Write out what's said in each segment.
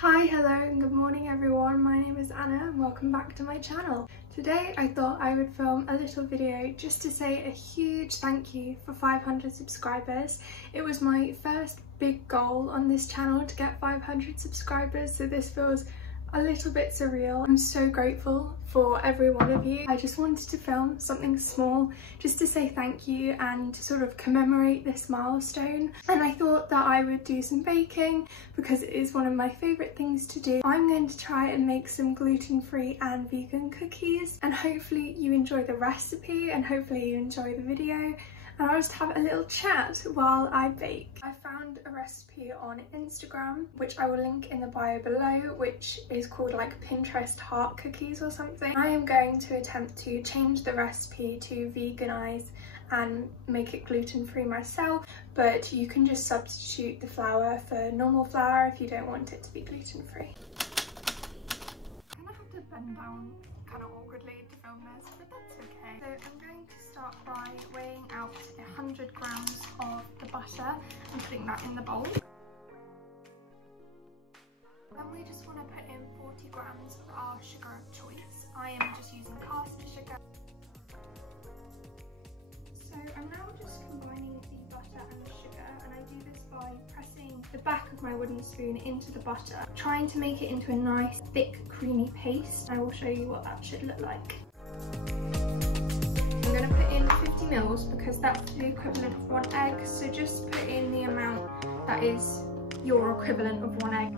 Hi, hello and good morning everyone. My name is Anna and welcome back to my channel. Today I thought I would film a little video just to say a huge thank you for 500 subscribers. It was my first big goal on this channel to get 500 subscribers, so this feels a little bit surreal. I'm so grateful for every one of you. I just wanted to film something small just to say thank you and to sort of commemorate this milestone. And I thought that I would do some baking because it is one of my favourite things to do. I'm going to try and make some gluten-free and vegan cookies, and hopefully you enjoy the recipe and hopefully you enjoy the video. And I'll just have a little chat while I bake. I found a recipe on Instagram, which I will link in the bio below, which is called like Pinterest heart cookies or something. I am going to attempt to change the recipe to veganize and make it gluten-free myself, but you can just substitute the flour for normal flour if you don't want it to be gluten-free. I'm gonna have to bend down kind of awkwardly to film this, but that's okay. So I'm going to start by weighing out 100 grams of the butter and putting that in the bowl. Then we just want to put in 40 grams of our sugar of choice. I am just using caster sugar. So I'm now just combining the butter and the sugar, and I do this by pressing the back of my wooden spoon into the butter, trying to make it into a nice thick creamy paste. I will show you what that should look like. I'm going to put in 50 mils because that's the equivalent of 1 egg, so just put in the amount that is your equivalent of 1 egg.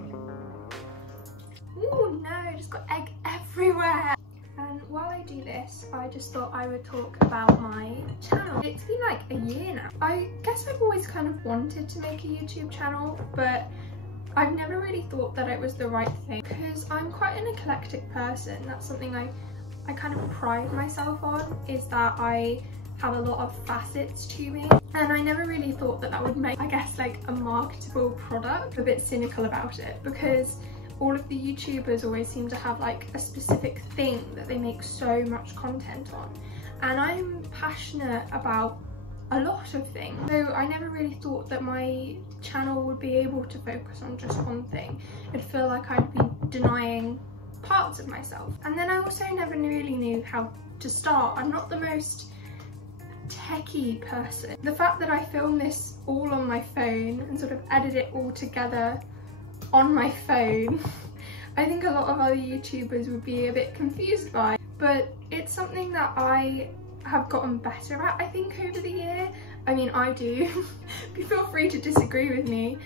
Ooh no, I just got egg everywhere! And while I do this, I just thought I would talk about my channel. It's been like a year now. I guess I've always kind of wanted to make a YouTube channel, but I've never really thought that it was the right thing because I'm quite an eclectic person. That's something I kind of pride myself on, is that I have a lot of facets to me, and I never really thought that that would make, I guess, like a marketable product. I'm a bit cynical about it because all of the YouTubers always seem to have like a specific thing that they make so much content on, and I'm passionate about a lot of things, so I never really thought that my channel would be able to focus on just one thing. It'd feel like I'd be denying parts of myself. And then I also never really knew how to start. I'm not the most techie person. The fact that I film this all on my phone and sort of edit it all together on my phone, I think a lot of other YouTubers would be a bit confused by, but it's something that I have gotten better at, I think, over the year. I mean, I do. Feel free to disagree with me.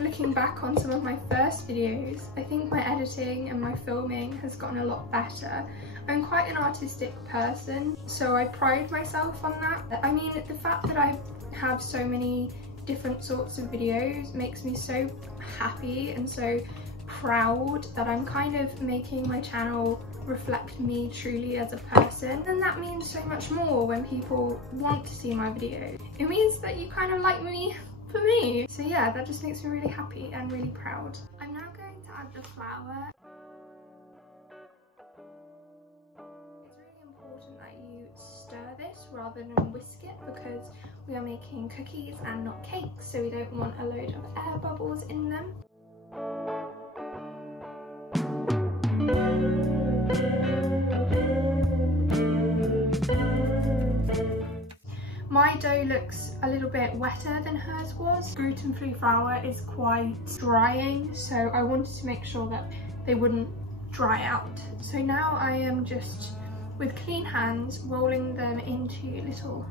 Looking back on some of my first videos, I think my editing and my filming has gotten a lot better. I'm quite an artistic person, so I pride myself on that. I mean, the fact that I have so many different sorts of videos makes me so happy and so proud that I'm kind of making my channel reflect me truly as a person, and that means so much more when people want to see my videos. It means that you kind of like me for me. So yeah, that just makes me really happy and really proud. I'm now going to add the flour. It's really important that you stir this rather than whisk it because we are making cookies and not cakes, so we don't want a load of air bubbles in them. My dough looks a little bit wetter than hers was. Gluten-free flour is quite drying, so I wanted to make sure that they wouldn't dry out. So now I am just, with clean hands, rolling them into little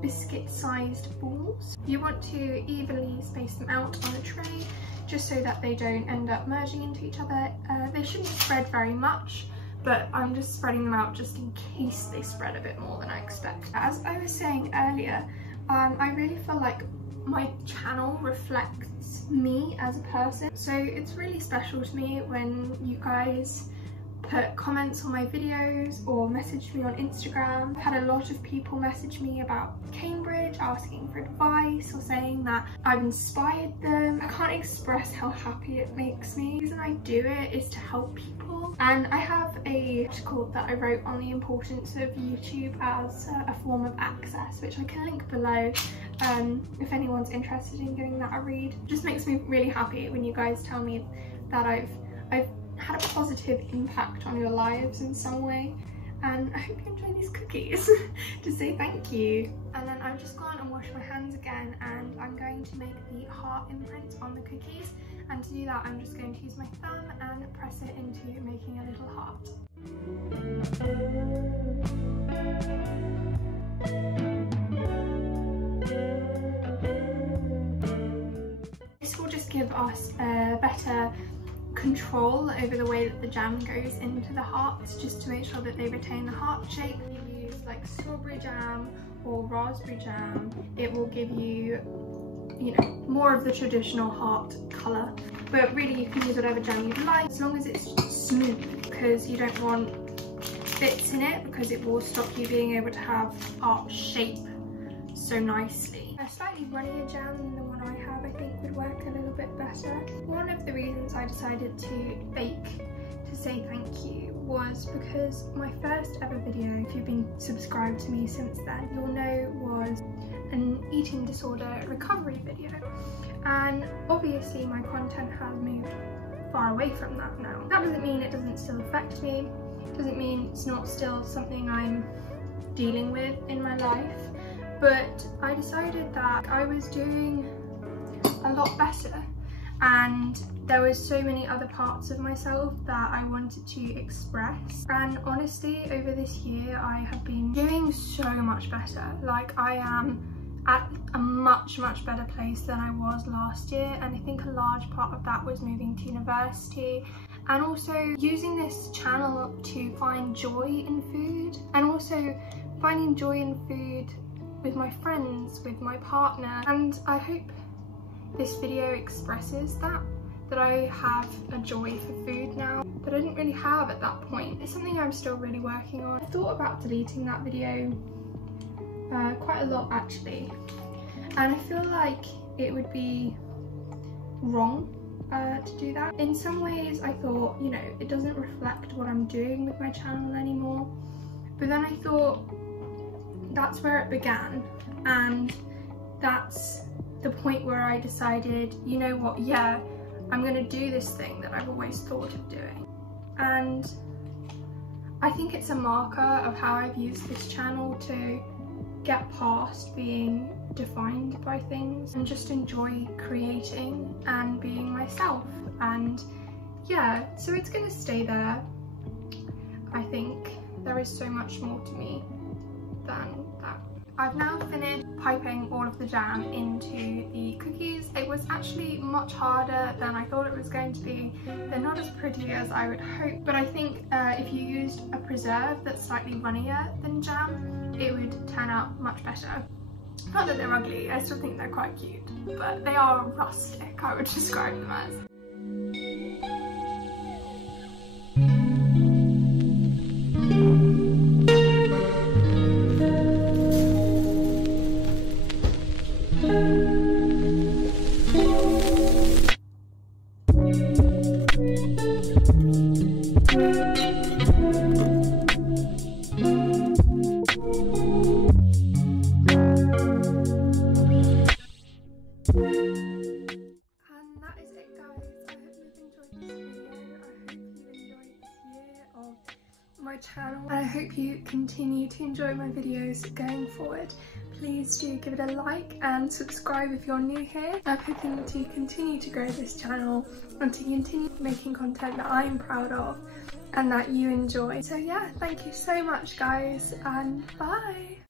biscuit-sized balls. You want to evenly space them out on a tray just so that they don't end up merging into each other. They shouldn't spread very much, but I'm just spreading them out just in case they spread a bit more than I expect. As I was saying earlier, I really feel like my channel reflects me as a person, so it's really special to me when you guys put comments on my videos or message me on Instagram. I've had a lot of people message me about Cambridge, asking for advice or saying that I've inspired them. I can't express how happy it makes me. The reason I do it is to help people, and I have a article that I wrote on the importance of YouTube as a form of access, which I can link below if anyone's interested in giving that a read. It just makes me really happy when you guys tell me that I've had a positive impact on your lives in some way. And I hope you enjoy these cookies to say thank you. And then I've just gone and washed my hands again, and I'm going to make the heart imprint on the cookies. And to do that, I'm just going to use my thumb and press it into making a little heart. This will just give us a better control over the way that the jam goes into the hearts, just to make sure that they retain the heart shape. If you use like strawberry jam or raspberry jam, it will give you, you know, more of the traditional heart colour. But really you can use whatever jam you like, as long as it's smooth, because you don't want bits in it, because it will stop you being able to have heart shape so nicely. A slightly runnier jam than the one I have, I think, would work a little bit better. One of the reasons I decided to bake to say thank you was because my first ever video, if you've been subscribed to me since then, you'll know was an eating disorder recovery video. And obviously my content has moved far away from that now. That doesn't mean it doesn't still affect me. It doesn't mean it's not still something I'm dealing with in my life. But I decided that I was doing a lot better, and there was so many other parts of myself that I wanted to express. And honestly, over this year I have been doing so much better. Like, I am at a much better place than I was last year, and I think a large part of that was moving to university and also using this channel to find joy in food, and also finding joy in food with my friends, with my partner. And I hope this video expresses that I have a joy for food now that I didn't really have at that point. It's something I'm still really working on. I thought about deleting that video quite a lot actually, and I feel like it would be wrong to do that. In some ways I thought, you know, it doesn't reflect what I'm doing with my channel anymore, but then I thought that's where it began, and that's the point where I decided, you know what, yeah, I'm gonna do this thing that I've always thought of doing. And I think it's a marker of how I've used this channel to get past being defined by things and just enjoy creating and being myself. And yeah, so it's gonna stay there. I think there is so much more to me than that. I've now finished piping all of the jam into the cookies. It was actually much harder than I thought it was going to be. They're not as pretty as I would hope, but I think if you used a preserve that's slightly runnier than jam, it would turn out much better. Not that they're ugly, I still think they're quite cute, but they are rustic, I would describe them as. My channel. I hope you continue to enjoy my videos going forward. Please do give it a like and subscribe if you're new here. I'm hoping to continue to grow this channel and to continue making content that I'm proud of and that you enjoy. So yeah, thank you so much guys, and bye!